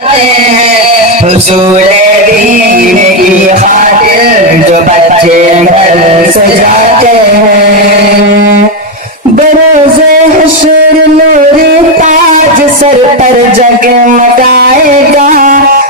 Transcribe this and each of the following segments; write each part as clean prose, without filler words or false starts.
حصول دین کی خاطر جو بچے گھر سے جاتے ہیں، بروز حشر نوری تاج سر پر جگمگائے گا،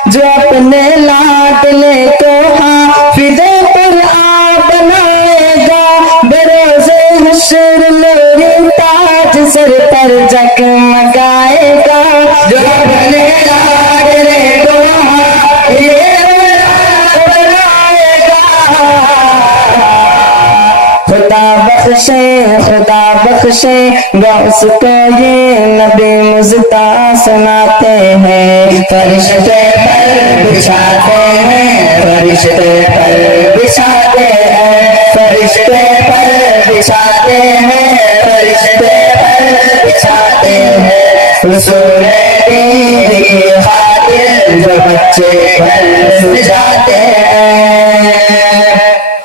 جو اپنے لاڈلے کو حافظ قرآن بنائے گا، بروز حشر نوری تاج سر پر جگمگائے گا، جو اپنے لاڈلے کو حافظ قرآن بنائے گا۔ خدا بخشے غوث کو یہ نبی مزدہ سناتے ہیں، فرشتے پر بچھاتے ہیں، فرشتے پر بچھاتے ہیں، فرشتے پر بچھاتے ہیں، فرشتے پر بچھاتے ہیں، حصول دین کی خاطر جو بچے گھر سے جاتے ہیں۔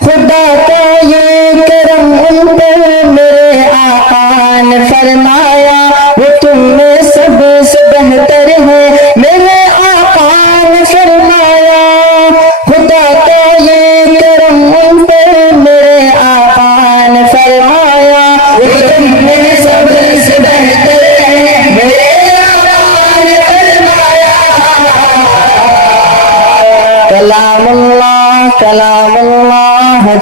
خدا کا یہ کرم ان پر میرے آقا نے فرمایا، وہ تم میں سب سے بہتر ہے، میرے آقا نے فرمایا۔ خدا کا یہ کرم ان پر میرے آقا نے فرمایا، وہ تم میں سب سے بہتر ہے، میرے آقا نے فرمایا۔ کلام اللہ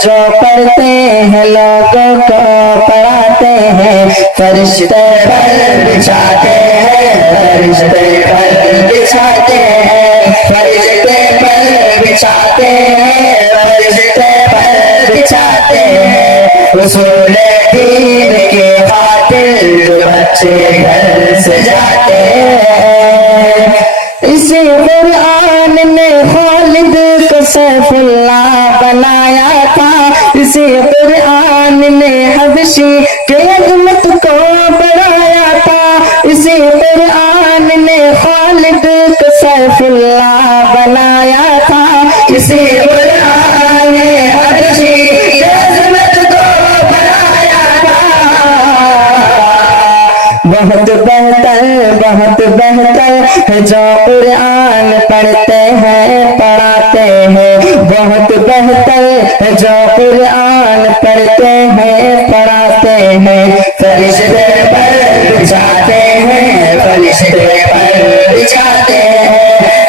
جو پڑھتے ہیں لوگوں کو پڑھاتے ہیں، فرشتے پر بچھاتے ہیں، فرشتے پر بچھاتے ہیں، فرشتے پر بچھاتے ہیں، فرشتے پر بچھاتے ہیں، حصول دین کی خاطر جو بچے گھر سے جاتے ہیں۔ اسی قرآن نے خالد کو سیف اللہ بنایا تھا، اسی قرآن نے حبشی کی عظمت کو بڑھایا تھا، اسی قرآن نے خالد کو سیف اللہ بنایا تھا، اسی قرآن نے حبشی کی عظمت کو بڑھایا تھا۔ بہت بہتر ہے جو قرآن پڑھتے ہیں پڑھاتے ہیں، بہت بہتر ہے جو قرآن پڑھتے ہیں پڑھاتے ہیں، فرشتے پر بچھاتے ہیں، فرشتے پر بچھاتے ہیں،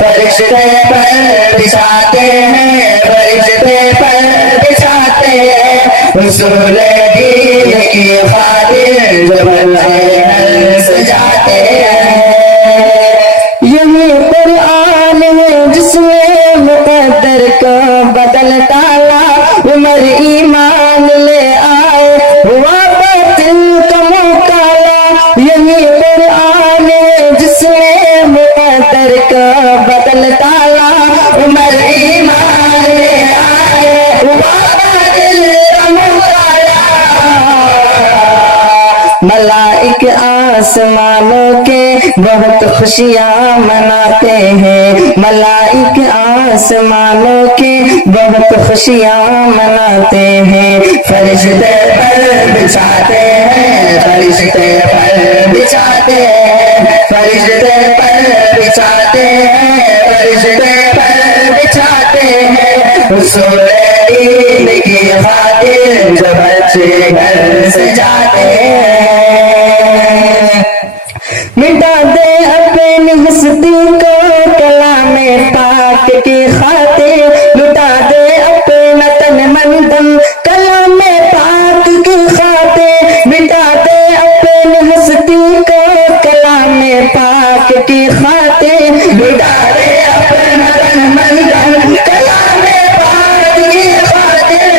فرشتے پر بچھاتے ہیں، فرشتے پر بچھاتے ہیں، حصول دین کی خاطر جو بچے گھر سے جاتے ہیں۔ یہی قرآن ہے جس نے مقدر کو بدل ڈالا، عمر ایمان لے آئے ہوا باطل کا مکالا، یہی قرآن ہے جس نے مقدر کو بدل ڈالا، عمر ایمان لے آئے ہوا باطل کا مکالا۔ ملائک آسمانوں کے بہت خوشیاں مناتے ہیں، ملائک آسمانوں کے بہت خوشیاں مناتے ہیں، فرشتے پر بچھاتے ہیں، فرشتے پر بچھاتے ہیں، فرشتے پر بچھاتے ہیں، فرشتے پر بچھاتے ہیں، حصول دین کی خاطر جو بچے گھر سے جاتے ہیں۔ مٹا دے اپنی ہستی کو کلام پاک کی خاطر، لٹا دے اپنا تن من دم کلام پاک کی خاطر، مٹا دے اپنی ہستی کو کلام پاک کی خاطر، لٹا دے اپنا تن من دم کلام پاک کی خاطر۔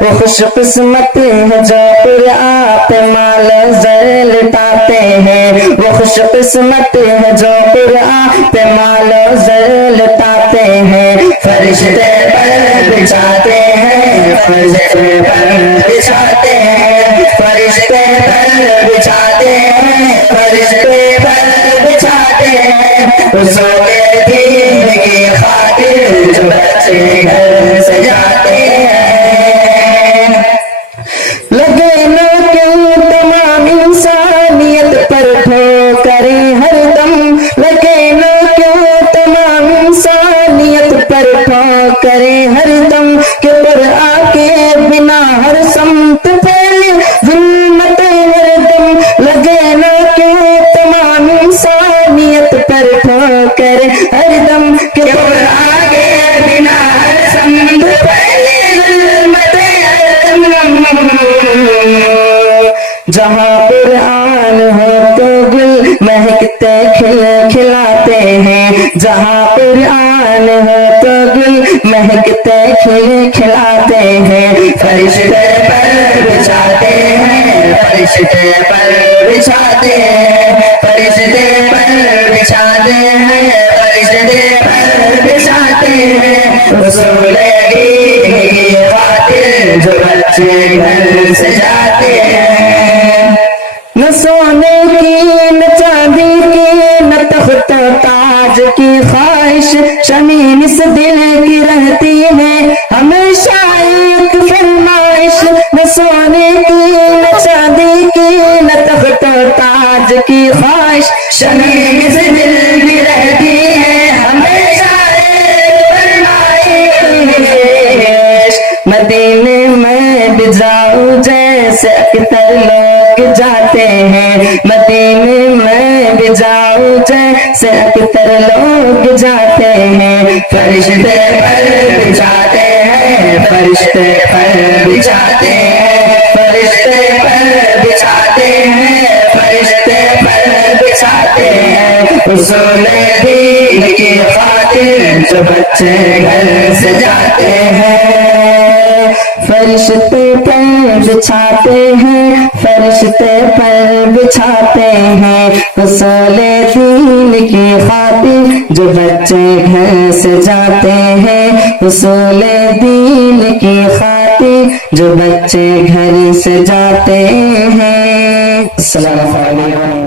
وہ خوش قسمت ہے جو قرآن پہ مال زر لٹاتے ہیں، وہ خوش قسمت ہے جو قرآن پہ مال زر لٹاتے ہیں، فرشتے پر بچھاتے ہیں، فرشتے پر بچھاتے ہیں، فرشتے پر بچھاتے ہیں، فرشتے پر بچھاتے ہیں، حصول دین کی خاطر جو بچے گھر سے جاتے ہیں۔ لگے نہ کیوں تمام انسانیت پر ٹھوکریں ہر دم، پر ٹھوکر ہر دم کہ آگے بنا سمجھ پہلے ظلمت جہاں قرآن ہو تو گل مہکتے کھلاتے ہیں جہاں قرآن ہو تو گل مہکتے کھلاتے ہیں فرشتے پر بچھاتے ہیں فرشتے پر بچھاتے ہیں فرشتے پر بچھاتے ہیں فرشتے پر بچھاتے ہیں رسول دین کی خاطر جو بچے گھر سے جاتے ہیں نہ سونے کی نہ چاندی کی نہ تخت و تاج کی خواہش شمیم اس دل کی رہتی ہے ہمیشہ ایک فرمائش نہ سونے کی نہ چاندی کی نہ تخت و تاج کی خواہش شمیم اس دل کی رہتی ہے ہمیشہ ایک فرمائش مدینے میں بھی جاؤ جیسے اکثر لوگ جاتے ہیں مدینے میں بھی جاؤ جیسے اکثر لوگ جاتے ہیں فرشتے پر بچھاتے ہیں فرشتے پر بچھاتے ہیں فرشتے پر بچھاتے ہیں فرشتے پر بچھاتے ہیں رسول دین کی خاطر جو بچے گھر سے جاتے ہیں فرشتے پر بچھاتے ہیں فرشتے پر بچھاتے ہیں رسول دین کی خاطر جو بچے گھر سے جاتے ہیں رسول دین کی خاطر جو بچے گھر سے جاتے ہیں السلام علیکم